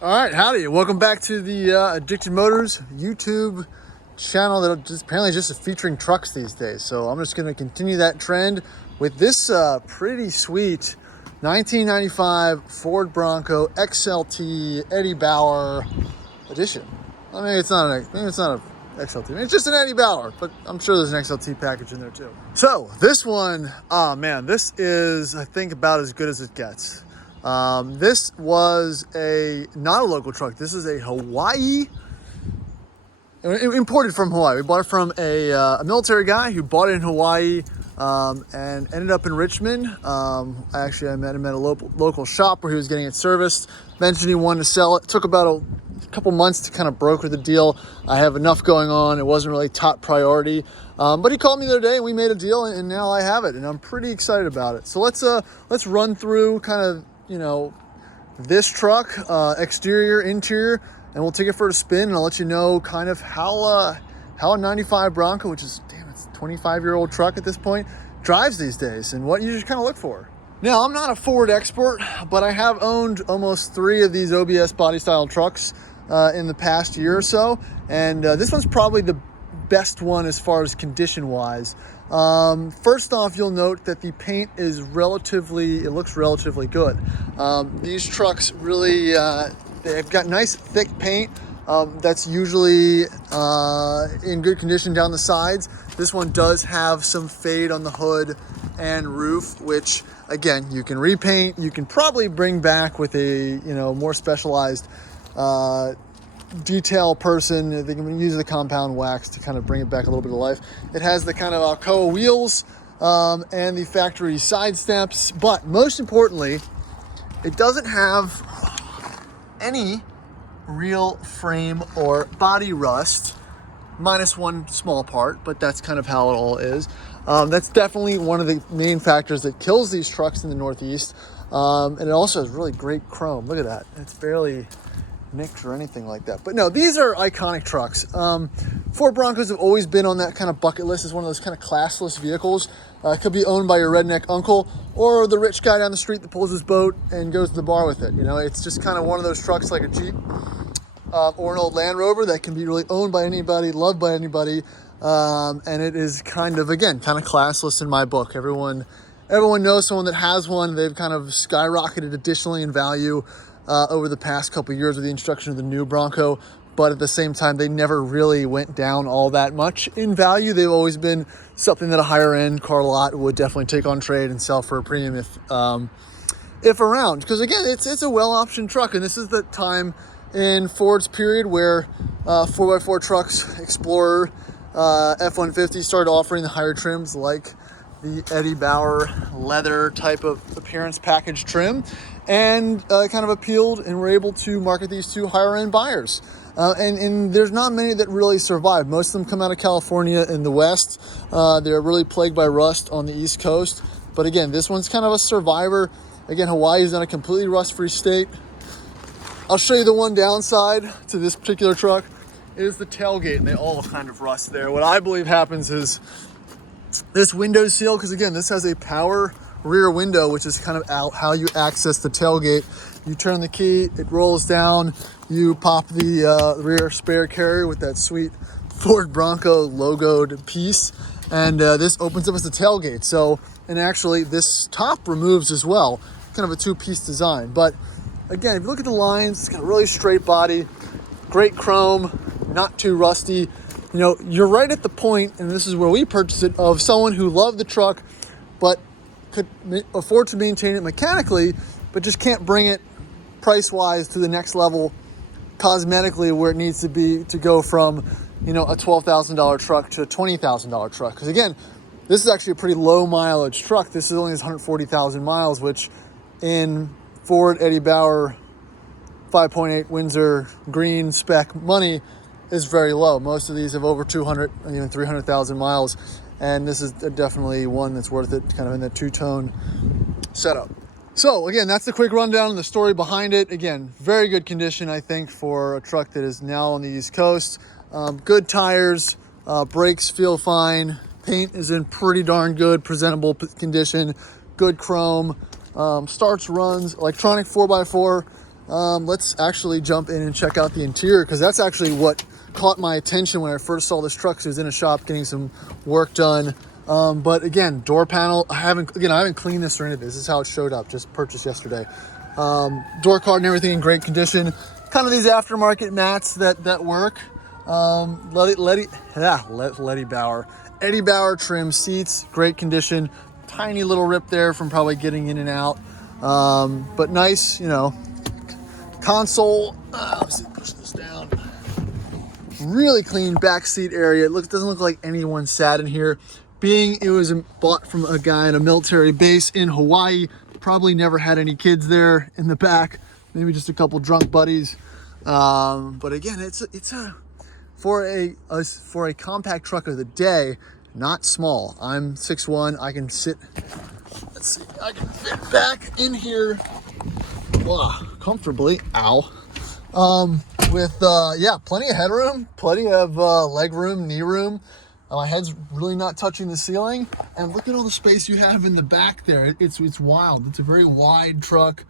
All right, howdy. Welcome back to the Addicted Motors YouTube channel that just apparently just featuring trucks these days. So I'm just going to continue that trend with this pretty sweet 1995 Ford Bronco XLT Eddie Bauer edition. I mean, it's not a XLT. I mean, it's just an Eddie Bauer, but I'm sure there's an XLT package in there too. So this one, oh man, this is, I think, about as good as it gets. This was not a local truck. This is a Hawaii, imported from Hawaii. We bought it from a military guy who bought it in Hawaii and ended up in Richmond. I met him at a local shop where he was getting it serviced. Mentioned he wanted to sell it. It took about a couple months to kind of broker the deal. I have enough going on. It wasn't really top priority. But he called me the other day and we made a deal, and now I have it and I'm pretty excited about it. So let's run through kind of, this truck, exterior, interior, and we'll take it for a spin, and I'll let you know kind of how a 95 Bronco, which is, it's a 25-year-old truck at this point, drives these days and what you just kind of look for. Now, I'm not a Ford expert, but I have owned almost 3 of these OBS body style trucks in the past year or so, and this one's probably the best one as far as condition wise. First off, you'll note that the paint is it looks relatively good. These trucks really, they've got nice thick paint that's usually in good condition down the sides. This one does have some fade on the hood and roof, which again, you can repaint. You can probably bring back with a more specialized detail person. They can use the compound wax to kind of bring it back a little bit of life. It has the kind of Alcoa wheels and the factory side steps, but most importantly, it doesn't have any real frame or body rust, minus one small part, but that's kind of how it all is. That's definitely one of the main factors that kills these trucks in the Northeast. And it also has really great chrome. Look at that. It's barely nicked or anything like that. But no, these are iconic trucks. Ford Broncos have always been on that kind of bucket list as one of those kind of classless vehicles. It could be owned by your redneck uncle or the rich guy down the street that pulls his boat and goes to the bar with it. It's just kind of one of those trucks like a Jeep or an old Land Rover that can be really owned by anybody, loved by anybody. And it is kind of, again, kind of classless in my book. Everyone knows someone that has one. They've kind of skyrocketed additionally in value over the past couple of years with the introduction of the new Bronco, but at the same time, they never really went down all that much in value. They've always been something that a higher end car lot would definitely take on trade and sell for a premium if around. Because again, it's a well-optioned truck, and this is the time in Ford's period where 4x4 trucks, Explorer, F-150 started offering the higher trims like the Eddie Bauer leather type of appearance package trim, and kind of appealed and were able to market these to higher end buyers. And there's not many that really survive. Most of them come out of California in the West. They're really plagued by rust on the East Coast. But again, this one's kind of a survivor. Again, Hawaii is not a completely rust-free state. I'll show you the one downside to this particular truck is the tailgate, and they all kind of rust there. What I believe happens is this window seal, because again, this has a power rear window, which is kind of how you access the tailgate. You turn the key, it rolls down, you pop the rear spare carrier with that sweet Ford Bronco logoed piece, and this opens up as the tailgate. So, and actually this top removes as well, kind of a two-piece design. But again, if you look at the lines, it's got a really straight body, great chrome, not too rusty. You're right at the point, and this is where we purchased it, of someone who loved the truck, but could afford to maintain it mechanically, but just can't bring it price-wise to the next level cosmetically where it needs to be to go from, a $12,000 truck to a $20,000 truck. Because again, this is actually a pretty low mileage truck. This is only 140,000 miles, which in Ford Eddie Bauer 5.8 Windsor green spec money is very low. Most of these have over 200 and even 300,000 miles. And this is definitely one that's worth it, kind of in that two-tone setup. So again, that's the quick rundown and the story behind it. Again, very good condition, I think, for a truck that is now on the East Coast. Good tires, brakes feel fine. Paint is in pretty darn good, presentable condition. Good chrome, starts, runs, electronic 4x4. let's actually jump in and check out the interior, because that's actually what caught my attention when I first saw this truck. So I was in a shop getting some work done. But again, door panel, I haven't cleaned this or anything. This is how it showed up, just purchased yesterday. Door card and everything in great condition. Kind of these aftermarket mats that work. Eddie Bauer trim seats, great condition. Tiny little rip there from probably getting in and out. But nice, you know, console. Let's see, push this down. Really clean back seat area. It doesn't look like anyone sat in here. Being it was bought from a guy at a military base in Hawaii, probably never had any kids there in the back. Maybe just a couple drunk buddies. But again, it's for a compact truck of the day, not small. I'm 6'1". I can sit. Let's see. I can fit back in here comfortably. Ow. With plenty of headroom, plenty of leg room, knee room. My head's really not touching the ceiling, and look at all the space you have in the back there. It's wild. It's a very wide truck,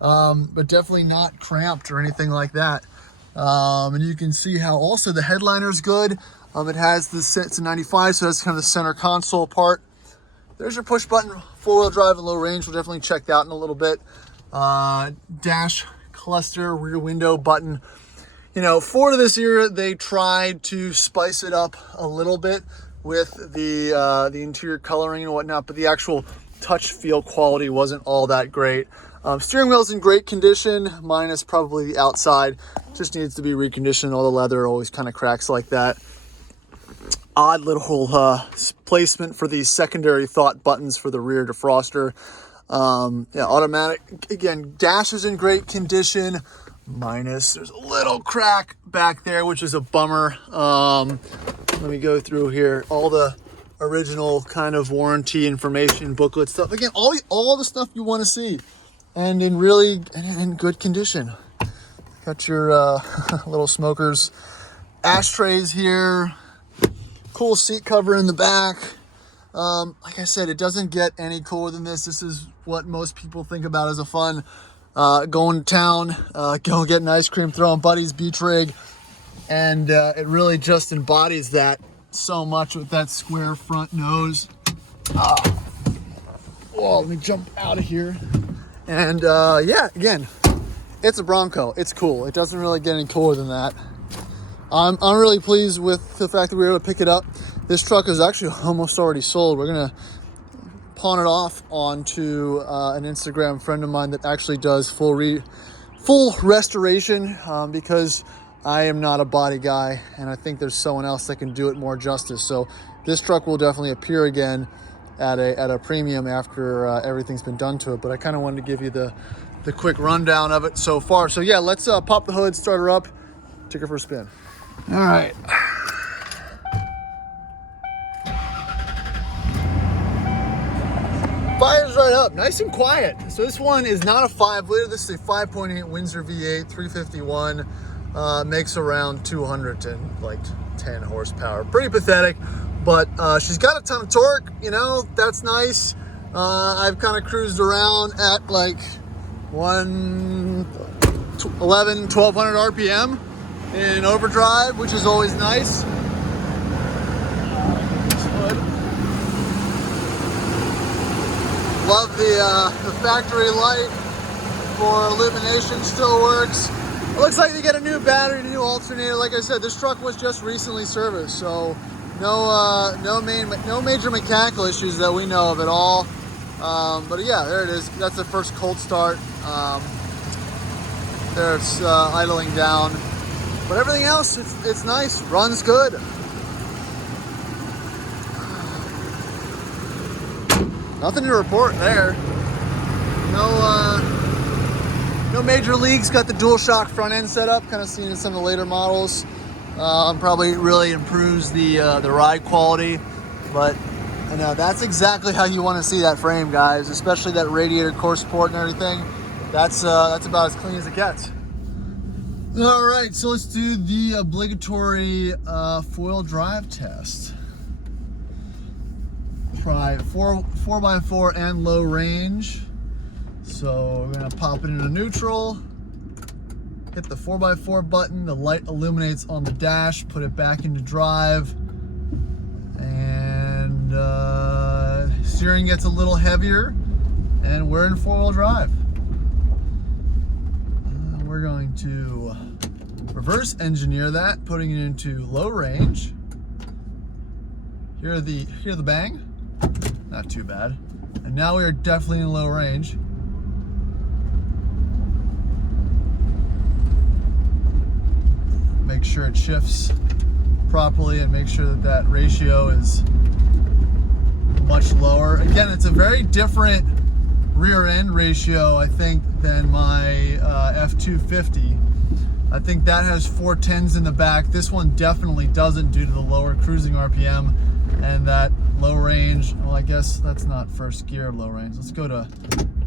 but definitely not cramped or anything like that. And you can see how also the headliner's good. It has the it's a 95, so that's kind of the center console part. There's your push button, 4-wheel drive and low range. We'll definitely check that in a little bit. Dash cluster, rear window button. You know, Ford of this era, they tried to spice it up a little bit with the interior coloring and whatnot, but the actual touch feel quality wasn't all that great. Steering wheel's in great condition, minus probably the outside. Just needs to be reconditioned. All the leather always kind of cracks like that. Odd little placement for these secondary thought buttons for the rear defroster. Automatic. Again, dash is in great condition. Minus there's a little crack back there, which is a bummer. Let me go through here. All the original kind of warranty information booklet stuff. Again, all the stuff you want to see, and in good condition. Got your little smokers ashtrays here. Cool seat cover in the back. Like I said, it doesn't get any cooler than this. This is what most people think about as a fun going to town, go get an ice cream, throwing buddies, beach rig, and it really just embodies that so much with that square front nose. Let me jump out of here. And again, it's a Bronco. It's cool. It doesn't really get any cooler than that. I'm really pleased with the fact that we were able to pick it up. This truck is actually almost already sold. We're gonna pawn it off onto an Instagram friend of mine that actually does full restoration, because I am not a body guy, and I think there's someone else that can do it more justice. So this truck will definitely appear again at a premium after everything's been done to it. But I kind of wanted to give you the quick rundown of it so far. So yeah, let's pop the hood, start her up, take her for a spin. All right. Fires right up, nice and quiet. So this one is not a 5 liter. This is a 5.8 Windsor V8, 351. Makes around 210 horsepower. Pretty pathetic, but she's got a ton of torque. You know, that's nice. I've kind of cruised around at like 1200 RPM in overdrive, which is always nice. Love the factory light for illumination, still works. It looks like they get a new battery, new alternator. Like I said, this truck was just recently serviced, so no major mechanical issues that we know of at all. But yeah, there it is. That's the first cold start. There it's idling down, but everything else, it's nice, runs good. Nothing to report there. No major leaks. Got the dual shock front end set up, kind of seen in some of the later models. Probably really improves the ride quality, but you know, that's exactly how you want to see that frame, guys. Especially that radiator core support and everything. That's about as clean as it gets. All right, so let's do the obligatory four-wheel drive test. Try 4x4 and low range. So we're gonna pop it into neutral. hit the 4x4 button, the light illuminates on the dash, put it back into drive, and steering gets a little heavier, and we're in 4-wheel drive. We're going to reverse engineer that, putting it into low range. Hear the bang? Not too bad. And now we are definitely in low range. Make sure it shifts properly and make sure that that ratio is much lower. Again, it's a very different rear end ratio, I think, than my F250. I think that has 410s in the back. This one definitely doesn't due to the lower cruising RPM and that low range. Well, I guess that's not first gear low range. Let's go to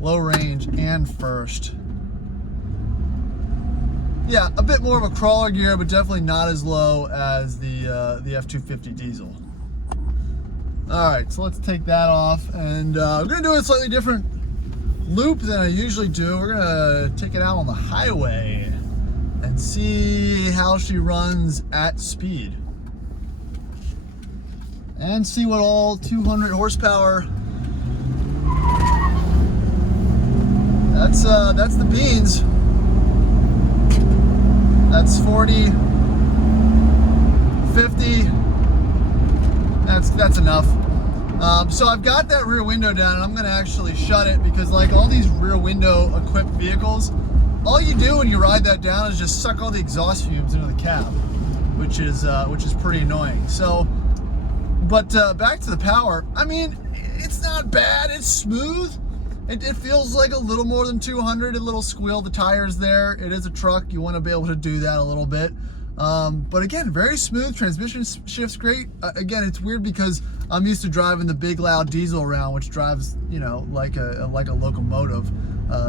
low range and first. Yeah, a bit more of a crawler gear, but definitely not as low as the F250 diesel. All right, so let's take that off, and we're gonna do a slightly different loop than I usually do. We're gonna take it out on the highway and see how she runs at speed, and see what all 200 horsepower. That's the beans. That's 40, 50. That's enough. So I've got that rear window down, and I'm gonna actually shut it because, like all these rear window equipped vehicles, all you do when you ride that down is just suck all the exhaust fumes into the cab, which is pretty annoying. So, but back to the power. I mean, it's not bad. It's smooth. It feels like a little more than 200. A little squeal. The tires there. It is a truck. You want to be able to do that a little bit. But again, very smooth. Transmission shifts great. Again, it's weird because I'm used to driving the big loud diesel around, which drives, you know, like a locomotive.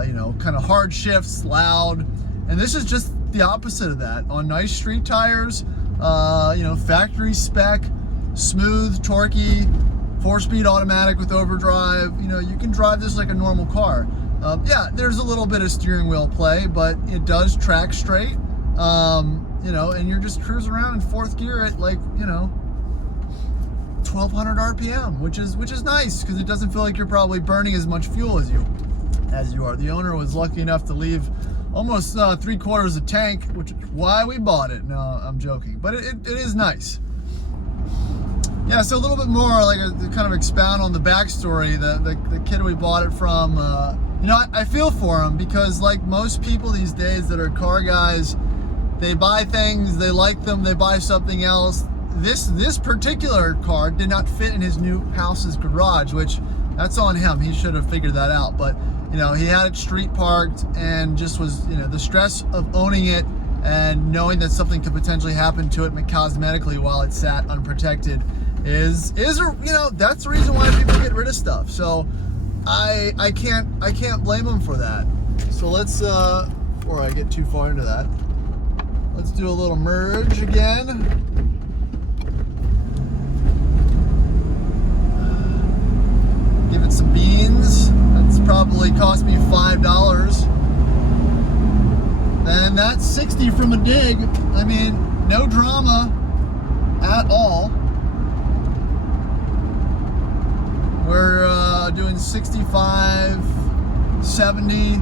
You know, kind of hard shifts, loud. And this is just the opposite of that. On nice street tires, you know, factory spec, smooth, torquey, 4-speed automatic with overdrive. You know, you can drive this like a normal car. Yeah, there's a little bit of steering wheel play, but it does track straight. You know, and you're just cruising around in 4th gear at, like, you know, 1200 RPM, which is nice because it doesn't feel like you're probably burning as much fuel as you are. The owner was lucky enough to leave almost 3/4 a tank, which is why we bought it. No, I'm joking, but it is nice. Yeah, so a little bit more, like, to kind of expound on the backstory. The kid we bought it from, you know, I feel for him because, like most people these days that are car guys, they buy things, they like them, they buy something else. This particular car did not fit in his new house's garage, which that's on him. He should have figured that out. But, you know, he had it street parked and just was, you know, the stress of owning it and knowing that something could potentially happen to it cosmetically while it sat unprotected is you know, that's the reason why people get rid of stuff. So I can't blame them for that. So let's before I get too far into that, let's do a little merge again. Give it some beans. That's probably cost me $5. And that's 60 from a dig. I mean, no drama at all. We're doing 65, 70.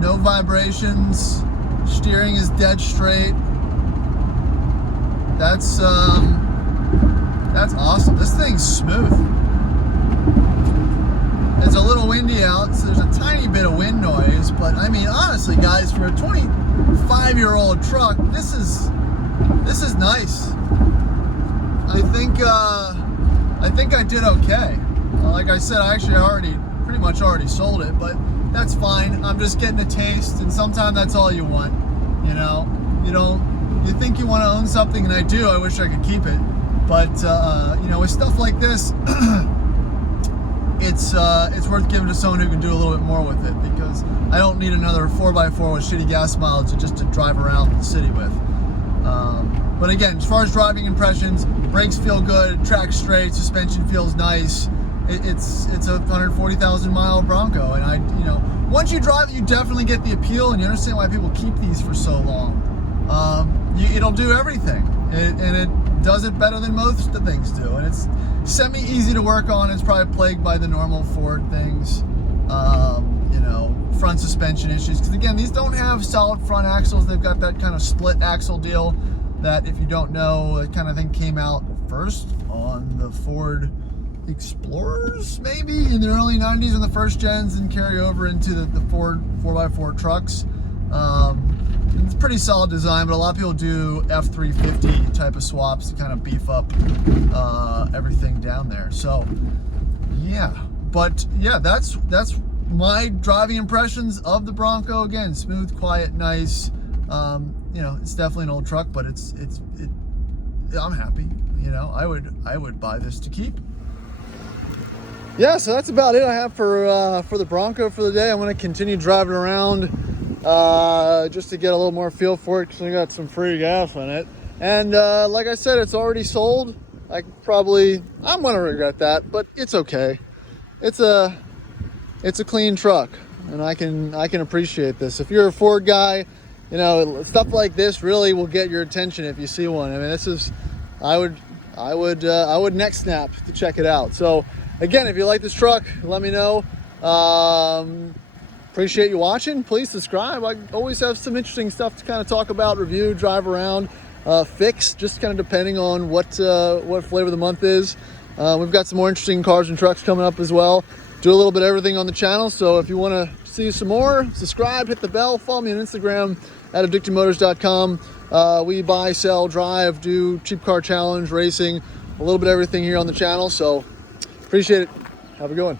No vibrations. Steering is dead straight. That's awesome. This thing's smooth. It's a little windy out, so there's a tiny bit of wind noise. But I mean, honestly, guys, for a 25-year-old truck, this is nice. I think I did okay. Like I said, I actually pretty much sold it, but that's fine. I'm just getting a taste, and sometimes that's all you want. You know, you think you want to own something, and I do. I wish I could keep it, but you know, with stuff like this, it's worth giving to someone who can do a little bit more with it, because I don't need another 4x4 with shitty gas mileage just to drive around the city with. But again, as far as driving impressions, brakes feel good, track straight, suspension feels nice, it's a 140,000 mile Bronco, and you know, once you drive it, you definitely get the appeal, and you understand why people keep these for so long. It'll do everything, and it does it better than most things do, and it's semi-easy to work on. It's probably plagued by the normal Ford things, you know, front suspension issues, because again, these don't have solid front axles. They've got that kind of split axle deal that, if you don't know, it kind of thing came out first on the Ford Explorers, maybe in the early 90s when the first gens, and carry over into the Ford 4x4 trucks. It's a pretty solid design, but a lot of people do F350 type of swaps to kind of beef up everything down there. So yeah, but yeah, that's my driving impressions of the Bronco. Again, smooth, quiet, nice. You know, it's definitely an old truck, but I'm happy. You know, I would buy this to keep. Yeah, so that's about it I have for the Bronco for the day. I'm going to continue driving around just to get a little more feel for it, because we got some free gas in it. And like I said, it's already sold. I'm going to regret that, but it's okay. It's a clean truck, and I can appreciate this. If you're a Ford guy, you know, stuff like this really will get your attention if you see one. I mean, this is, I would neck snap to check it out. So again, if you like this truck, let me know. Appreciate you watching. Please subscribe. I always have some interesting stuff to kind of talk about, review, drive around, fix, just kind of depending on what flavor the month is. We've got some more interesting cars and trucks coming up as well. Do a little bit of everything on the channel. So if you want to see some more, subscribe, hit the bell, follow me on Instagram at addictedmotors.com. We buy, sell, drive, do cheap car challenge, racing, a little bit of everything here on the channel. So appreciate it. Have a good one.